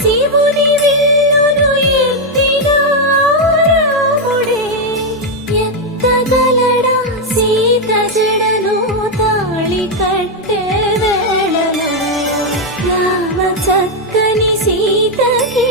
శివుని విల్లును ఎత్తిన రాముడే ఎత్తగలడా సీత జడను తాళి కట్టే వేళలో రామ చక్కని సీతకి